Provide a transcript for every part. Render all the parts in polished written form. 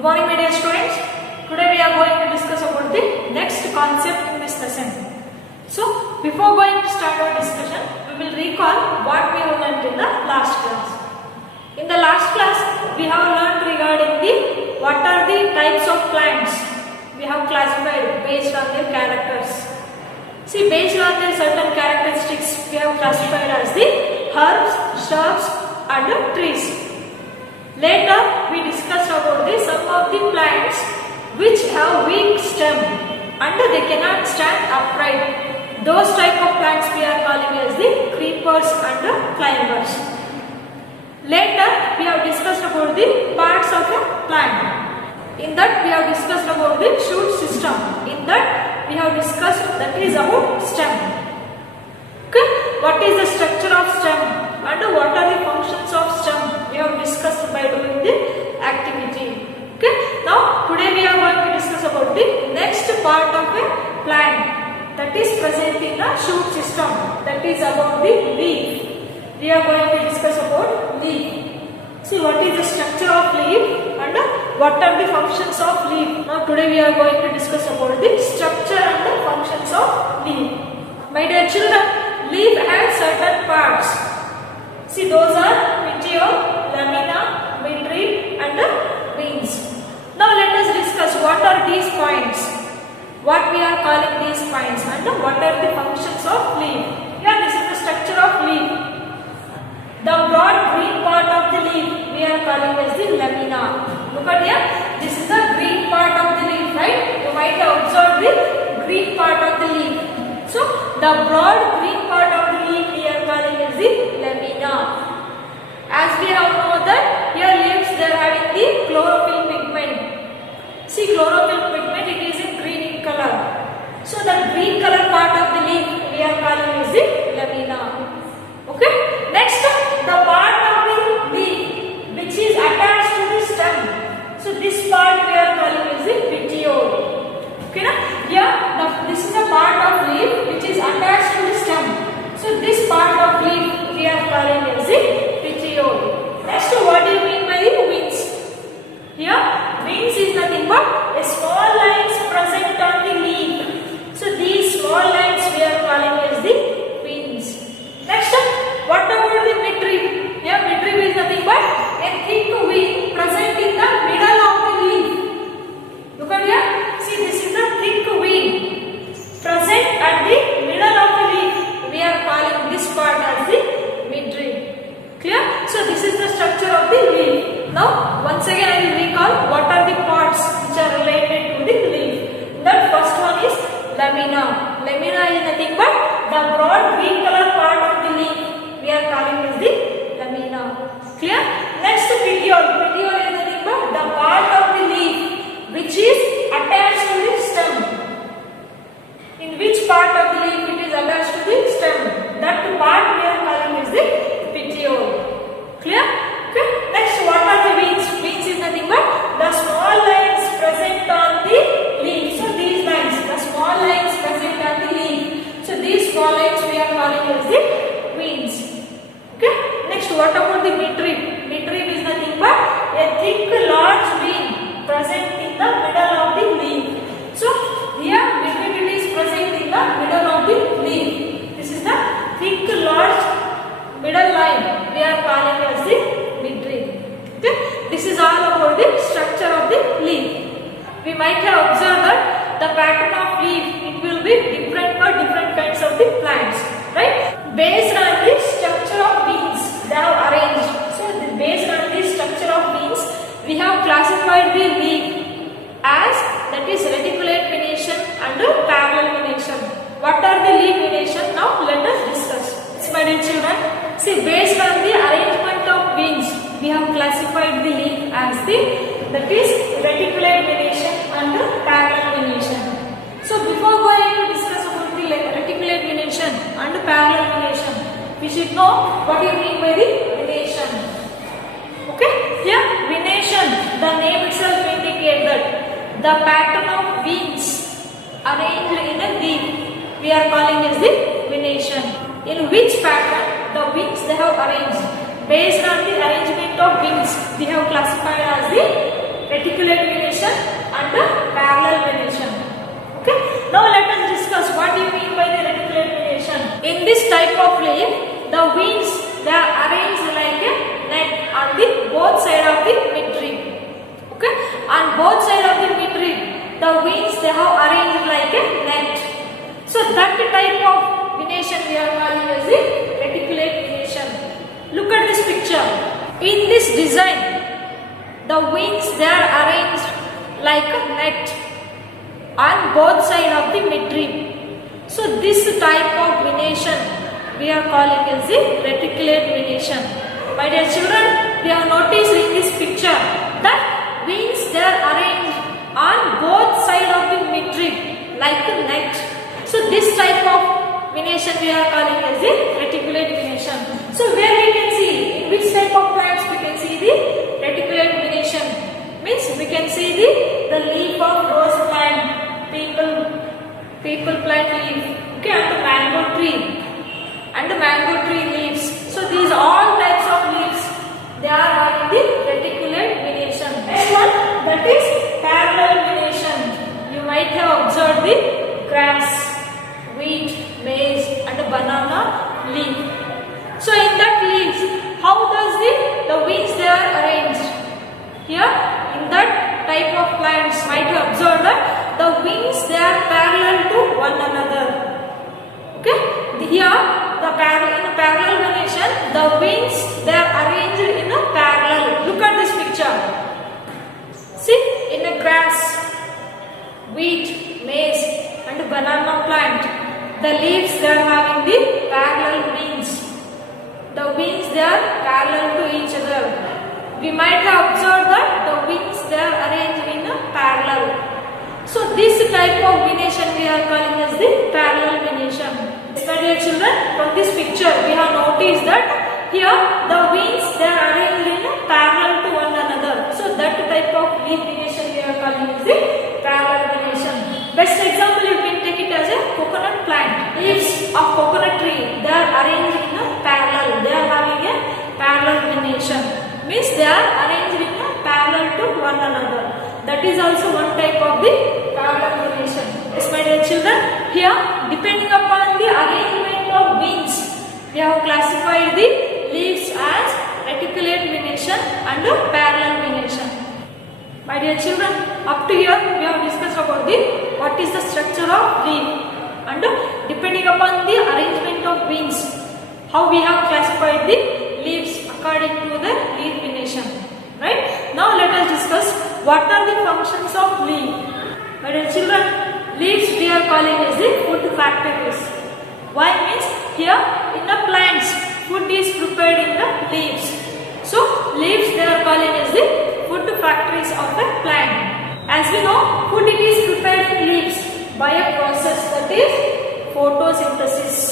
Good morning, my dear students. Today we are going to discuss about the next concept in this lesson. So, before going to start our discussion, we will recall what we have learned in the last class. In the last class, we have learned regarding the what are the types of plants we have classified based on their characters. See, based on their certain characteristics, we have classified as the herbs, shrubs, and trees. Later, we discussed about some of the plants which have weak stem and they cannot stand upright. Those type of plants we are calling as the creepers and climbers. Later, we have discussed about the parts of a plant. In that, we have discussed about the shoot system. In that, we have discussed that is about stem. Okay, what is the structure of stem and what are the functions of stem? We have discussed by doing the activity. Okay, now today we are going to discuss about the next part of a plant that is present in a shoot system. That is about the leaf. We are going to discuss about leaf. See, what is the structure of leaf and what are the functions of leaf. Now today we are going to discuss about the structure and the functions of leaf. My dear children, leaf has certain parts. See, those are petiole, lamina, midrib and veins. Now let us discuss what are these points. What we are calling these points and what are the functions of leaf. Here this is the structure of leaf. The broad green part of the leaf we are calling as the lamina. Look at here. This is the green part of the leaf, right? You might have observed the green part of the leaf. So the broad green part of the leaf we are calling as the lamina. As we have known that here leaves they are having the chlorophyll pigment. See, chlorophyll pigment, it is in green in color. So the green color part of the leaf we are calling as the lamina. Okay. Next, the part of the leaf which is attached to the stem. So this part we are calling as the petiole. Okay, na? Here this is the part of leaf which is attached to the stem. So this part of leaf we are calling as the petiole. Next, what do you mean by the wings? Here, wings is nothing but a small lines present on the leaf. So these small lines we are calling as the wings. Next, what about the midrib? Here, midrib is nothing but a thick wing present in the middle of the leaf. Look at here. See, this is the thick wing present at the middle of the leaf. We are calling this part as the midrib. Clear? So this is the structure of the leaf. Now, once again I will recall what are the parts which are related to the leaf. The first one is lamina. Lamina is nothing but the broad green color part of the leaf. We are calling as the lamina. Clear? Next, petiole. Petiole is nothing but the part of the leaf which is attached to the stem. In which part of the leaf it is attached to the stem? That part we are calling as the petiole. Clear? Okay. Next, what are the wings? Wings is nothing but the small lines present on the leaf. So these lines, the small lines present on the leaf. So these small lines we are calling as the wings. Okay. Next, what about the midrib? Midrib is nothing but a thick, large wing present in the middle of the leaf. So here midrib is present in the middle of the leaf. This is the thick, large middle line we are calling as the midrib. Okay. This is all about the structure of the leaf. We might have observed that the pattern of leaf it will be different for different kinds of the plants, right? Based on the structure of wings they have arranged. So based on the structure of wings we have classified the leaf as that is reticulate venation and parallel venation. What are the leaf venation? Now let us discuss. My dear children, see, based on the arrangement of wings we have classified the leaf as that is reticulate venation and parallel venation. So before going to discuss about the reticulate venation and parallel venation, we should know what you mean by the venation. Okay, here venation, the name itself indicates that the pattern of wings arranged in a leaf we are calling as the venation. In which pattern the wings they have arranged. Based on the arrangement of wings, we have classified as the reticulate venation and parallel venation. Okay. Now let us discuss what do you mean by the reticulate venation. In this type of leaf, the veins they are arranged like a net on the both side of the midrib. Okay. On both side of the midrib, the veins they have arranged like a net. So that type of venation we are calling as the reticulate venation. Look at this picture. In this design, the wings they are arranged like a net on both sides of the midrib. So this type of venation we are calling as the reticulate venation. My dear children, we have noticed in this picture that wings they are arranged on both sides of the midrib like a net. So this type of venation we are calling as the reticulate venation. So where we can see, in which type of plants we can see the reticulate venation? Means we can see the leaf of rose plant, people plant leaf, okay, and the mango tree leaves. So these all types of leaves they are having the reticulate venation. Next one, that is parallel venation. You might have observed the grass, wheat, maize and banana leaf. So in that leaves, how does the wings they are arranged? Here in that type of plants, might you observe that the wings they are parallel to one another. Okay, here in the parallel venation, the wings they are arranged in a parallel. Look at this picture. See, in a grass, wheat, maize and banana plant, the leaves they are having the parallel wings. The wings they are parallel to each other. We might have observed that the wings they are arranged in a parallel. So this type of venation we are calling as the parallel venation. My dear children, from this picture we have noticed that here the wings they are arranged in a parallel to one another. So that type of leaf venation we are calling as the parallel venation. Best example you can take it as a coconut plant. Leaves of coconut tree they are arranged in a parallel. They are having a parallel venation. Means they are arranged in a parallel to one another. That is also one type of the parallel venation. Yes, my dear children, here depending upon the arrangement of wings, we have classified the leaves as reticulate venation and parallel venation. My dear children, up to here we have discussed about what is the structure of leaf and depending upon the arrangement of wings, how we have classified the leaves according to the leaf venation. Right? Now let us discuss what are the functions of leaf. My dear children, leaves we are calling as the food factories. Why? Means here in the plants food is prepared in the leaves. So leaves they are calling as the food factories of a plant. As we know, food it is prepared in leaves by a process that is photosynthesis.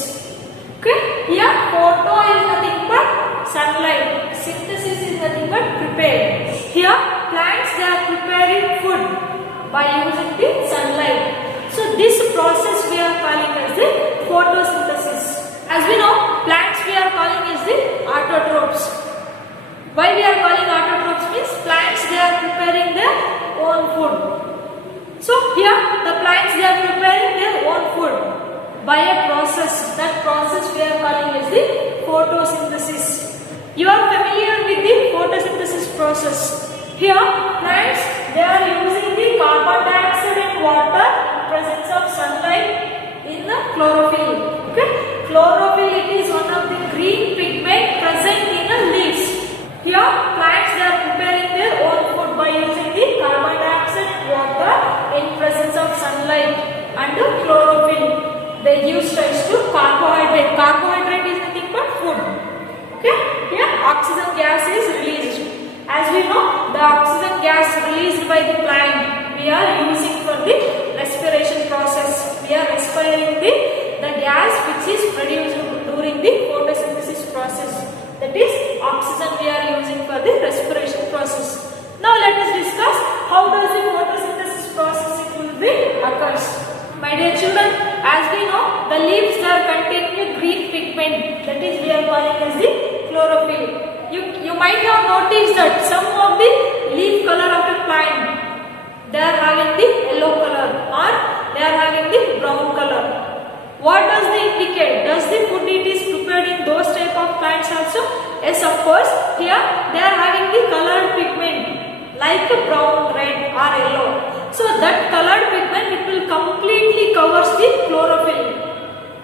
Okay, here photo is nothing but sunlight, synthesis is nothing but prepared. Here plants they are preparing food by using the sunlight. So this process we are calling as the photosynthesis. As we know, plants we are calling as the autotrophs. Why we are calling autotrophs? Means plants they are preparing their own food. So here the plants they are preparing their own food by a process. That process we are calling as the photosynthesis. You are familiar with the photosynthesis process. Here plants they are using the carbon dioxide and water in presence of sunlight in the chlorophyll. Okay, chlorophyll it is one of the green pigment present in the leaves. Here plants they are preparing their own food by using the carbon dioxide and water in presence of sunlight and the chlorophyll. They give rise to carbohydrate. Carbohydrate is nothing but food. Okay, here oxygen gas is released. As we know, the oxygen gas released by the plant we are using for the respiration process. We are respiring the gas which is produced during the photosynthesis process. That is oxygen we are using for the respiration process. Now let us discuss how does the photosynthesis process it will be occurs. My dear children, as we know, the leaves are containing a green pigment, that is we are calling as the chlorophyll. You might have noticed that some of the leaf color of a plant, they are having the yellow color or they are having the brown color. What does they indicate? Does the food it is prepared in those type of plants also? Yes, of course. Here they are having the colored pigment like brown, red or yellow. So that colored pigment it will completely covers the chlorophyll.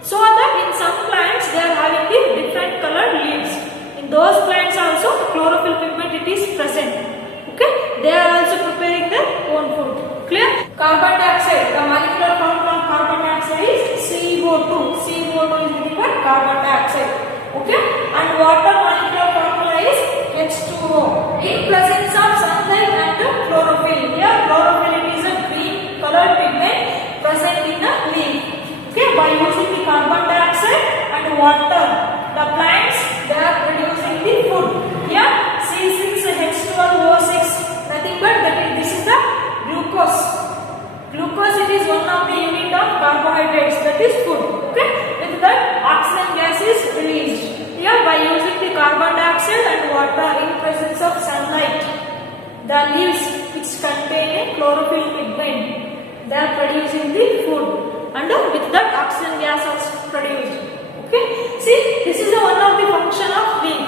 So that in some plants they are having the different colored leaves. In those plants also the chlorophyll pigment it is present. Okay, they are also preparing their own food. Clear? Carbon dioxide. The molecular formula of carbon dioxide is CO2. CO2 is nothing but carbon dioxide. Okay, and water molecular formula is H2O. In presence of sunlight and chlorophyll. Here chlorophyll it is a green colored pigment present in a leaf. Okay, by using the carbon dioxide and water, the plants they are producing the food. Here C6H12O6, nothing but this is the glucose. Glucose it is one of the unit of carbohydrates, that is food. Okay, with that oxygen gas is released. Here by using the carbon dioxide and water in presence of sunlight, the leaves which contain a chlorophyll pigment, they are producing the food, and with that oxygen gas is produced. Okay, see this is one of the function of leaf.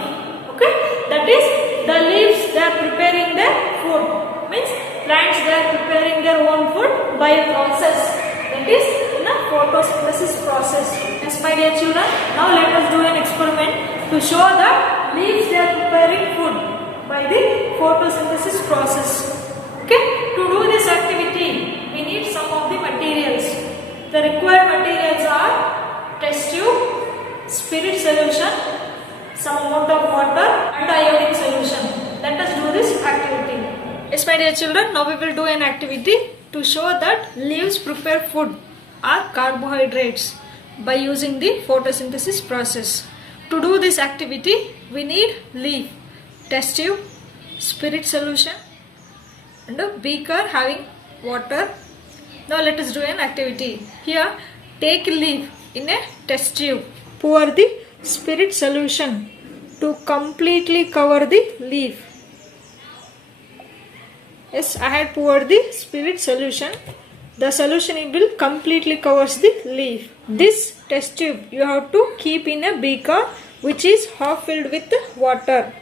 Okay, that is the leaves they are preparing their food, means plants they are preparing their own food by a process, that is in a photosynthesis process. Yes, my dear children, now let us do an experiment to show that leaves they are preparing food by the photosynthesis process. Okay, to do this activity we need some of the materials. The required materials are test tube, spirit solution, some amount of water and iodine solution. Let us do this activity. Yes, my dear children, now we will do an activity to show that leaves prepare food or carbohydrates by using the photosynthesis process. To do this activity, we need leaf, test tube, spirit solution and a beaker having water. Now let us do an activity. Here, take a leaf in a test tube. Pour the spirit solution to completely cover the leaf. Yes, I had poured the spirit solution. The solution it will completely covers the leaf. This test tube you have to keep in a beaker which is half filled with water.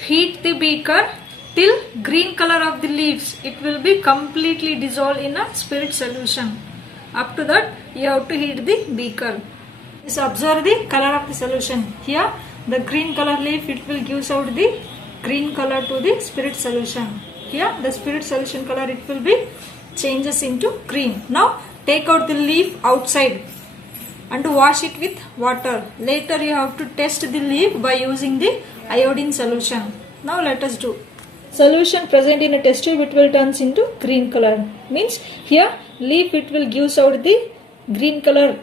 Heat the beaker till green color of the leaves. It will be completely dissolved in a spirit solution. Up to that you have to heat the beaker. Just observe the color of the solution. Here the green color leaf it will gives out the green color to the spirit solution. Here the spirit solution color it will be changes into green. Now take out the leaf outside and wash it with water. Later you have to test the leaf by using the iodine solution. Now let us do. Solution present in a test tube it will turns into green color. Means here leaf it will gives out the green color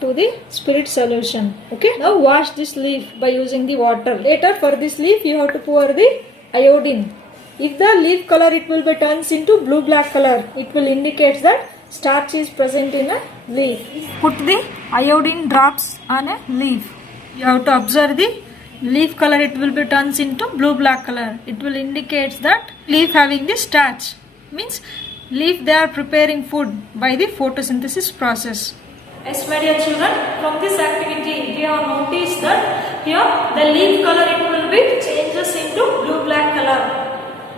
to the spirit solution. Okay, now wash this leaf by using the water. Later for this leaf you have to pour the iodine. If the leaf color it will be turns into blue black color, it will indicate that starch is present in a leaf. Put the iodine drops on a leaf. You have to observe the leaf color it will be turns into blue black color. It will indicate that leaf having the starch. Means leaf they are preparing food by the photosynthesis process. Yes, my dear children, from this activity we have noticed that here the leaf color it will be changes into blue black color,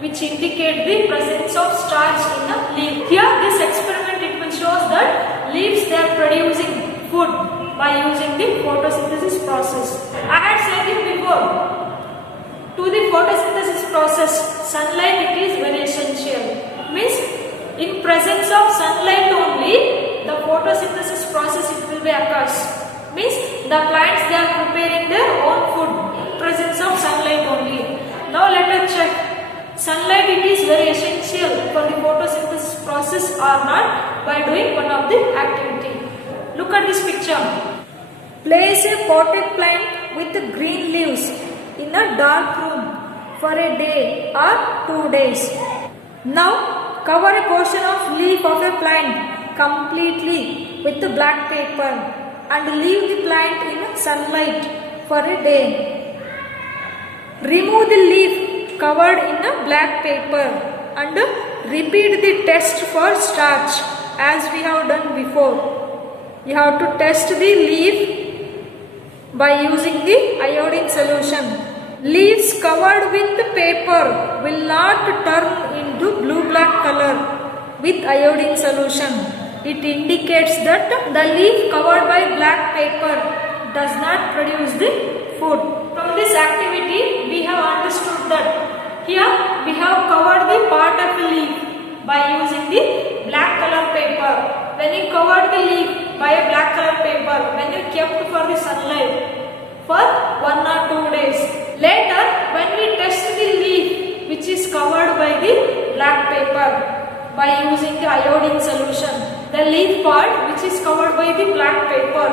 which indicate the presence of starch in the leaf. Here this experiment it will shows that leaves they are producing food by using the photosynthesis process. I had said it before, to the photosynthesis process sunlight it is very essential. Means in presence of sunlight only the photosynthesis process it will be occurs. Means the plants they are preparing their own food in presence of sunlight only. Now let us check. Sunlight it is very essential for the photosynthesis process or not by doing one of the activity. Look at this picture. Place a potted plant with green leaves in a dark room for a day or 2 days. Now cover a portion of leaf of a plant completely with the black paper and leave the plant in sunlight for a day. Remove the leaf covered in a black paper and repeat the test for starch as we have done before. You have to test the leaf by using the iodine solution. Leaves covered with paper will not turn into blue-black color with iodine solution. It indicates that the leaf covered by black paper does not produce the food. From this activity, we have understood that here we have covered the part of the leaf by using the black color paper. When you covered the leaf by a black color paper, when you kept for the sunlight for 1 or 2 days. Later, when we test the leaf which is covered by the black paper by using the iodine solution, the leaf part which is covered by the black paper,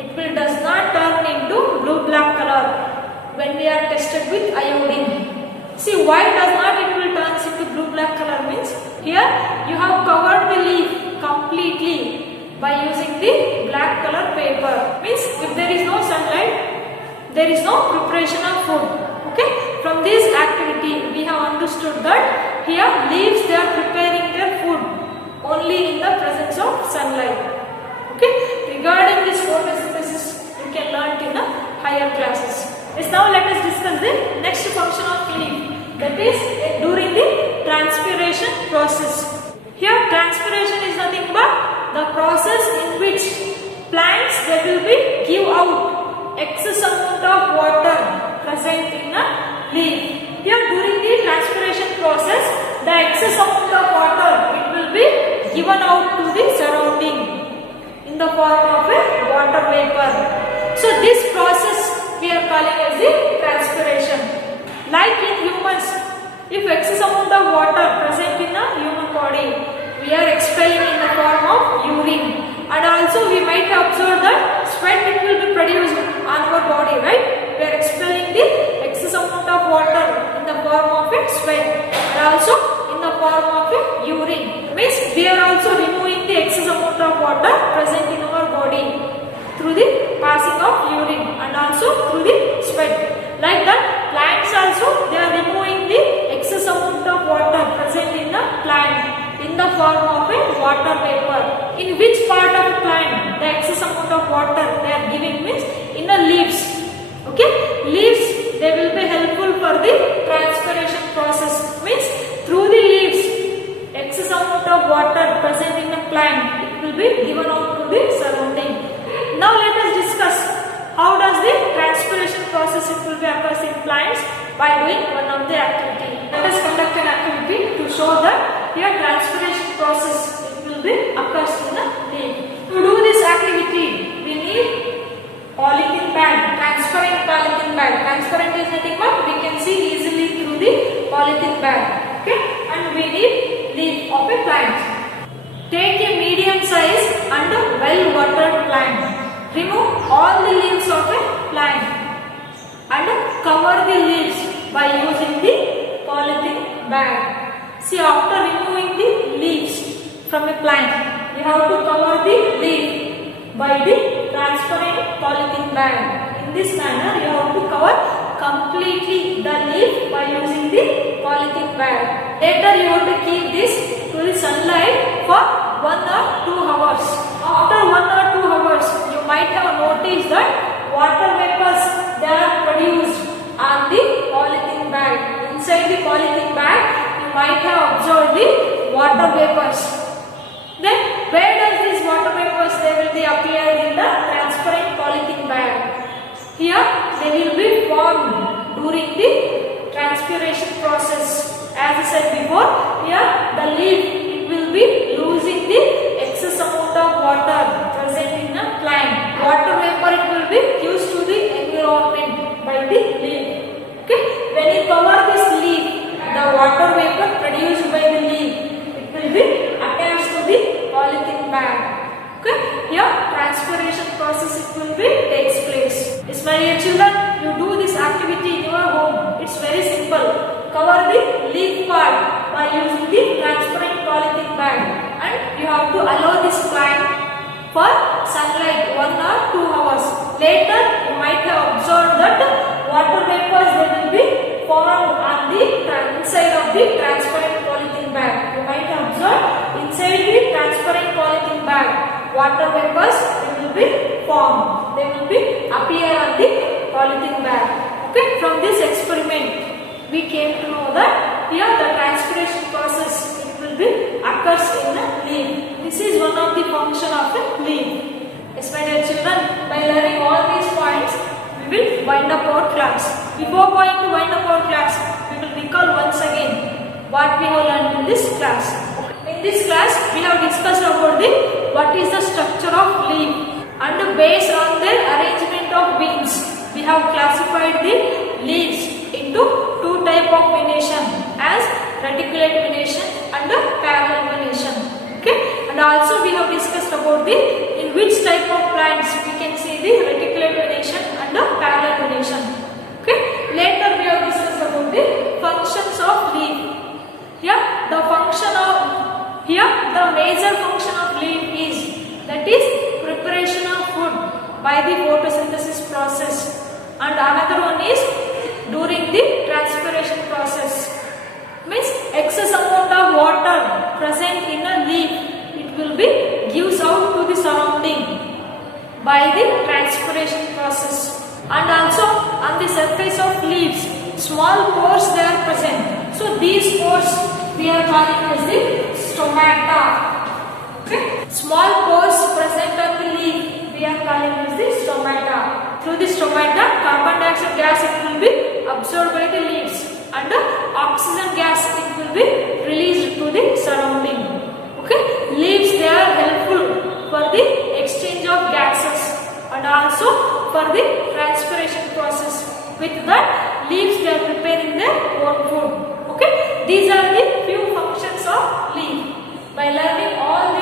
it will does not turn into blue-black color when we are tested with iodine. See why does not it will turn into blue-black color means here you have covered the leaf completely by using the black color paper. Means if there is no sunlight, there is no preparation of food. Okay, from this activity we have understood that here leaves they are preparing their food only in the presence of sunlight. Okay, regarding this photosynthesis you can learn in the higher classes. Yes, now let us discuss the next function of leaf, that is during the transpiration process. Here transpiration is nothing but the process in which plants they will be give out excess amount of water present in a leaf. Here during the transpiration process, the excess amount of water it will be given out to the surrounding in the form of a water vapor. So this process we are calling as the transpiration. Like in humans, if excess amount of water present in a human body, we are expelling in the form of urine, and also we might observe that sweat it will be produced on our body, right? We are expelling the excess amount of water in the form of a sweat and also in the form of a urine. Means we are also removing the excess amount of water present in our body through the passing of urine and also through the sweat. Like that, plants also they are removing the excess amount of water present in the plant in the form of a water vapor. In which part of the plant the excess amount of water they are giving means in the leaves. Okay, leaves they will be helpful for the transpiration process. Means through the leaves excess amount of water present in the plant it will be given out to the surrounding. Now let us discuss how does the transpiration process it will be occurs in plants by doing one of the activity. Let us conduct an activity to show that here transpiration process it will be occurs in the leaf. To do this activity we need polythene bag, transparent polythene bag. Transparent is nothing but we can see easily through the polythene bag. Okay, and we need leaf of a plant. Take a medium size and well watered plant. Remove all the leaves of a plant and cover the leaves by using the polythene bag. See, after removing the leaves from a plant, you have to cover the leaf by the transparent polythene bag. In this manner, you have to cover completely the leaf by using the polythene bag. Later, you have to keep this to the sunlight for 1 or 2 hours. After 1 or 2 hours, you might have noticed that water vapors they are produced on the polythene bag. Inside the polythene bag, you might have observed the water vapors. Then, where does these water vapors they will be appeared in the transparent polythene bag? Here, they will be formed during the transpiration process. As I said before, here the leaf it will be losing the excess amount of water present in the plant. Water vapor it will be used to the environment by the leaf. Okay, when you cover this leaf, the water vapor produced by the leaf it will be attached to the polythene bag. Okay, here transpiration process it will be takes place. Yes, my dear children, you do this activity in your home. It's very simple. Cover the leaf part by using the transparent polythene bag, and you have to allow this plant for sunlight 1 or 2 hours. Later, you might have observed that water vapors they will be formed on the the transparent polythene bag. You might observe inside the transparent polythene bag, water vapors will be formed. They will be appear on the polythene bag. Okay, from this experiment, we came to know that here the transpiration process will be occurs in a leaf. This is one of the function of a leaf. Yes, my dear children, by learning all these points, we will wind up our class. Before going to wind up our class, we will recall once again what we have learned in this class. In this class, we have discussed about what is the structure of leaf, and based on their arrangement of wings, we have classified the leaves into two type of venation, as reticulate venation and parallel venation. Okay, and also we have discussed about in which type of plants we can see the reticulate venation and parallel venation. Okay, later we have discussed about the functions of leaf. Here the major function of leaf is, that is preparation of food by the photosynthesis process, and another one is during the transpiration process. Means excess amount of water present in a leaf, it will be gives out to the surrounding by the transpiration process. And also on the surface of leaves, small pores they are present. So these pores we are calling as the stomata. Okay, small pores present on the leaf we are calling as the stomata. Through the stomata, carbon dioxide gas it will be absorbed by the leaves, and oxygen gas it will be released to the surrounding. Okay, leaves they are helpful for the exchange of gases and also for the transpiration process. With that, leaves they are preparing their own food. Okay, these are the few functions of leaf. By learning all